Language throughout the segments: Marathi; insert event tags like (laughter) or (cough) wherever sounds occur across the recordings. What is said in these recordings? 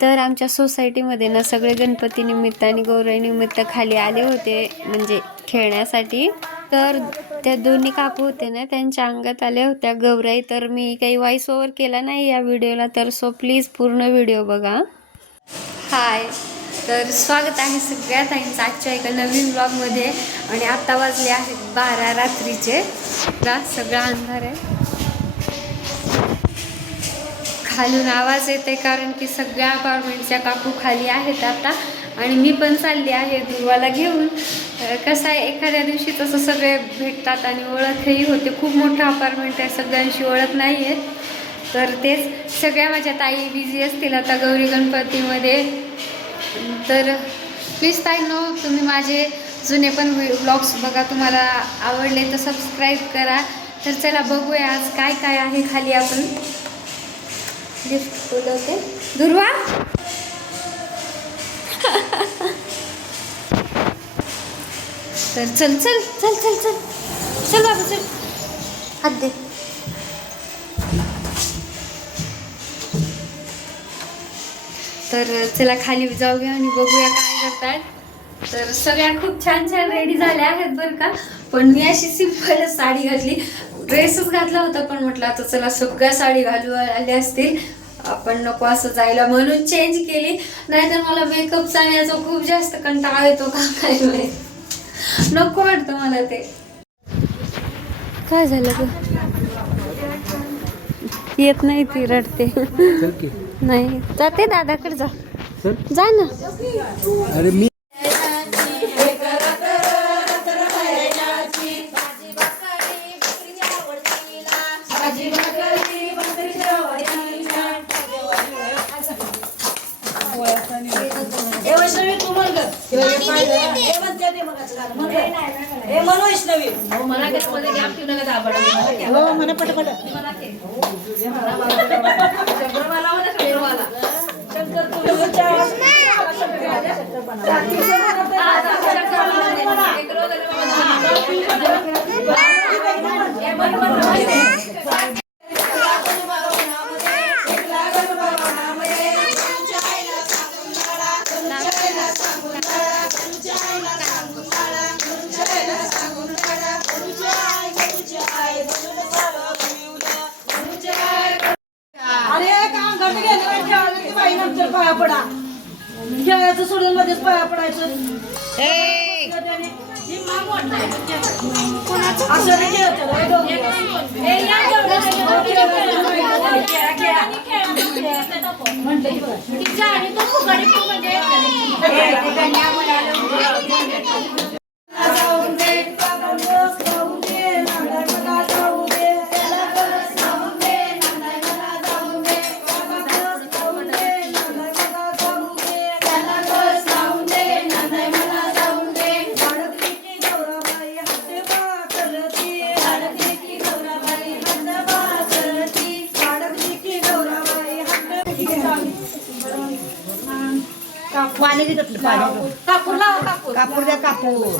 तर आमच्या सोसायटीमध्ये ना सगळे गणपती निमित्त आणि गौराई निमित्त खाली आले होते म्हणजे खेळण्यासाठी. तर त्या दोन्ही काकू होते ना त्यांच्या अंगात आल्या होत्या. गौराई तर मी काही वॉइस ओव्हर केला नाही या व्हिडिओला तर सो प्लीज पूर्ण व्हिडिओ बघा. हाय तर स्वागत आहे सगळ्या ताईंचं आजच्या एका नवीन ब्लॉगमध्ये आणि आत्ता वाजले आहेत बारा रात्रीचे. सगळा अंधार आहे. खालून आवाज येते कारण की सगळ्या अपार्टमेंटच्या काकू खाली आहेत आता. आणि मी पण चालली आहे ध्रुवाला घेऊन. कसं आहे एखाद्या दिवशी तसं सगळे भेटतात आणि ओळखही होते. खूप मोठं अपार्टमेंट आहे सगळ्यांशी ओळख नाही आहेत तर तेच सगळ्या माझ्या ताई बिझी असतील आता गौरी गणपतीमध्ये. तर प्लीज ताई नो तुम्ही माझे जुने पण ब्लॉग्स बघा. तुम्हाला आवडले तर सबस्क्राईब करा. तर चला बघूया आज काय काय आहे खाली आपण. गिफ्ट बोलवते. दुर्वा? तर चल चल चल चल चल. चल बाबा चल. हात दे. तर चला खाली जाऊया आणि बघूया काय करतात तर सगळ्या खूप छान छान रेडी झाल्या आहेत बरं का. पण मी अशी सिंपल साडी घातली. ड्रेसच घातला होता पण म्हटलं आता चला सगळ्या साडी घालू आल्या असतील. आपण नको असं जायला म्हणून चेंज केली. नाहीतर मला मेकअप चालण्याचा खूप जास्त कंटाळा येतो का काय माहीत नको वाटतं मला ते. काय झालं ग? येत नाही ती रडते. चल की. नाही. जाते दादाकडे जा. जा ना. अरे मी वैष्णवी तू म्हण गं. हे म्हणते ते मग असं झालं. म्हण गं. हे म्हण वैष्णवी. हो म्हणा पटपट शंकर पाया पडायचं असं नाही खेळत. पाणी. घेतलं पाणी कापूर लावा कापूर. कापूर द्या कापूर.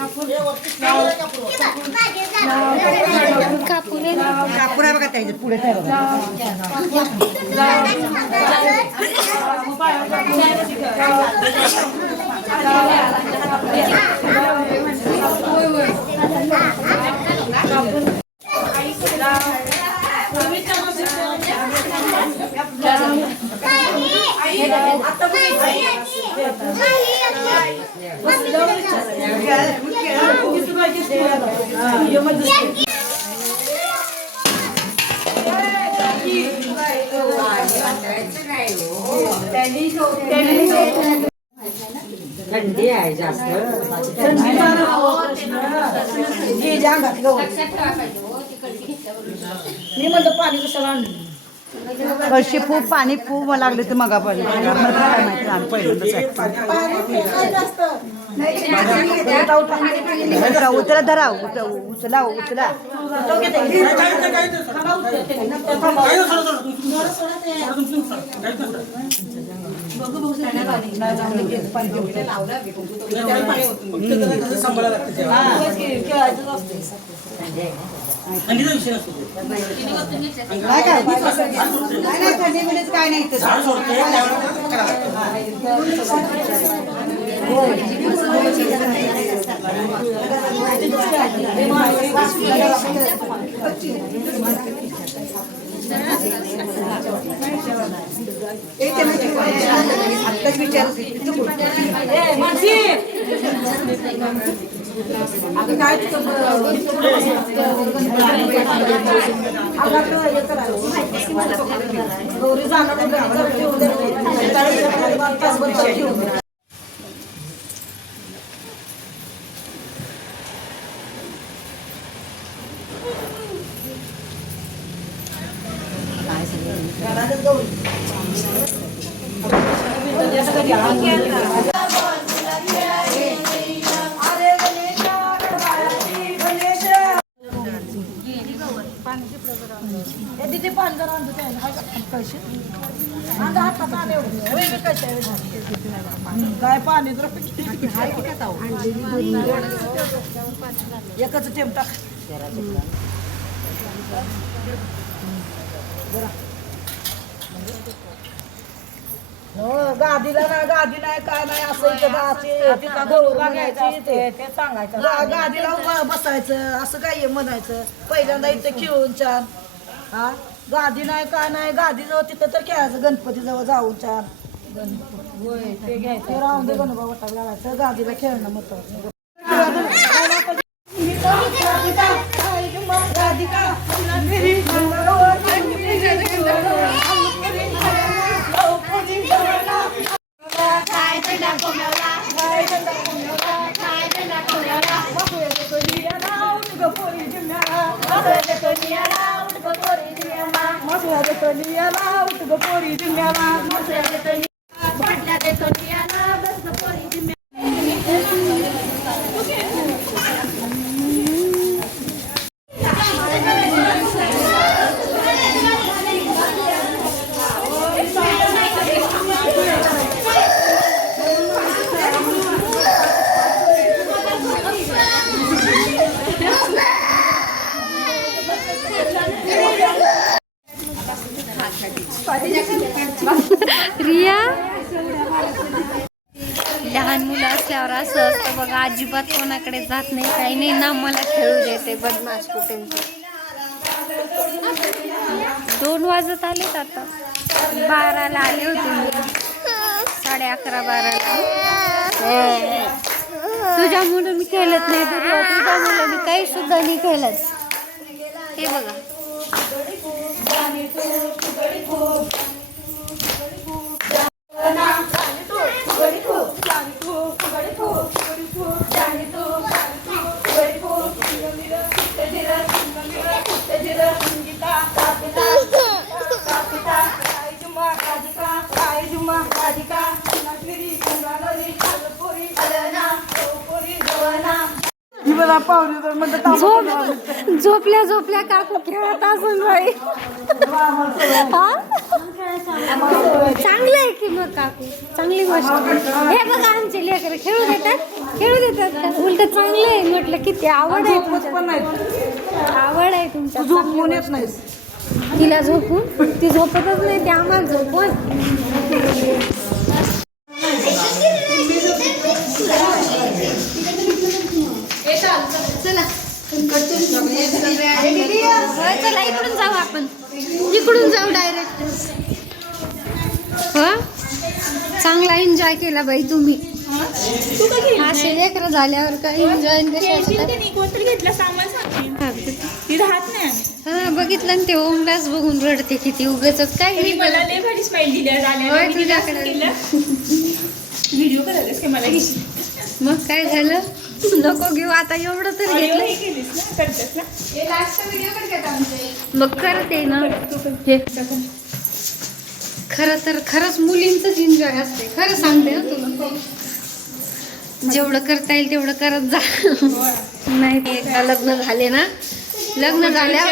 कापूर. कापूर आहे. बघा त्याच्यात पुढे काय बघा. थंडी आहे जास्त. घे जा मी म्हणतो पाणी कशाला आणलं कळशी फू पाणी फू मला लागले तर मगा ऐकतो. उचला धरा उच- उचला उचला थंडीचा विषय नसतो तो. काय काय नाही नाही थंडी म्हणजे काय नाही इथं. झाड सोडते त्यावेळेला करावं लागतं. आत्ताच विचार इथं काय तुझं अगं गौरी जाणार तिथे आणतो त्याला. हातात एवढे. कसे काय पाणी तर एकच टेम टाक. हो गादीला नाही गादी नाही काय नाही असं इथं गौरवा घ्यायची ते सांगायचं. गादीला बसायचं असं काय आहे म्हणायचं? पहिल्यांदा इथं खेळून छान. हा? गादी नाही काय नाही गादी जवळ तिथं तर खेळायचं गणपती जवळ जाऊन छान होय ते राहून दे गणपा वाटा लावायचं गादीला खेळणं महत्वाचं. போர் இது மேலாம் रस्त्यावर असं असतं बघा अजिबात कोणाकडे जात नाही काही नाही. ना मला खेळू देते बदमाश कुठे दोन वाजत आलेत आता. बाराला आले होते मी. साडे अकरा बाराला. तुझ्या मुलं मी खेळत नाही तुझ्या मुलं मी काही सुद्धा नाही खेळत. हे बघा. मला पाहुणे तर म्हणतात तांबा झोप झोपल्या झोपल्या काकू खेळत असून बाई? हा? चांगलं आहे की मग काकू? चांगली गोष्ट हे बघा आमचे लेकर खेळू देतात. खेळू देतात उलट चांगलं आहे. म्हटलं किती आवड आहे तुमच्या पण नाही आवड आहे तुमच्या झोपून येत नाही तिला झोपून? ती झोपतच नाही ती आम्हाला झोपून चला. इकडून जाऊ आपण. इकडून जाऊ डायरेक्ट हो? चांगला एन्जॉय केला बाई तुम्ही. असे लेकरं झाल्यावर काही एन्जॉय. हा बघितलं ना ते ओमलाच बघून रडते किती उगाच. (laughs) काय तुझ्याकडे. व्हिडिओ करायलास मला मग काय झालं? नको घेऊ आता एवढं तर घेतलं हे केलीस ना करतेस ना. मग करते ना. हे. खरं तर खरंच मुलींच एन्जॉय असते खरं सांगते ना तुला. जेवढं करता येईल तेवढं करत जा. नाही एकदा लग्न झाले ना. लग्न झाल्यावर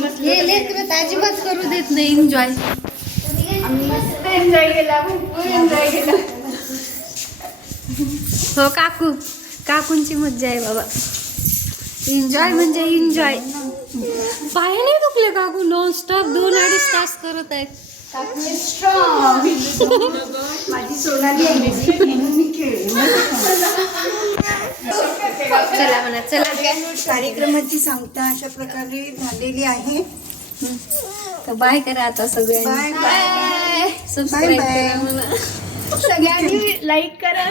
मस्त हे लेकर अजिबात करू देत नाही एन्जॉय एन्जॉय केला भरपूर एन्जॉय केला. हो काकू. काकूंची मज्जा आहे बाबा. एन्जॉय म्हणजे एन्जॉय पाय नाही दुखले काकू नॉन स्टॉप दोन अडीच तास करत आहेत. माझी सोनाली चला म्हणा चला. कार्यक्रमाची सांगता अशा प्रकारे झालेली आहे. तर बाय करा आता सगळे बाय बाय सबस्क्राईब बाय. करा मला सगळ्यांनी लाईक करा.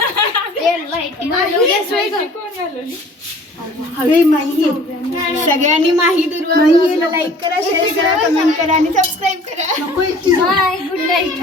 हे माही सगळ्यांनी माही दुर्वा लाईक करा शेअर करा कमेंट करा आणि सबस्क्राईब करा. Bye good night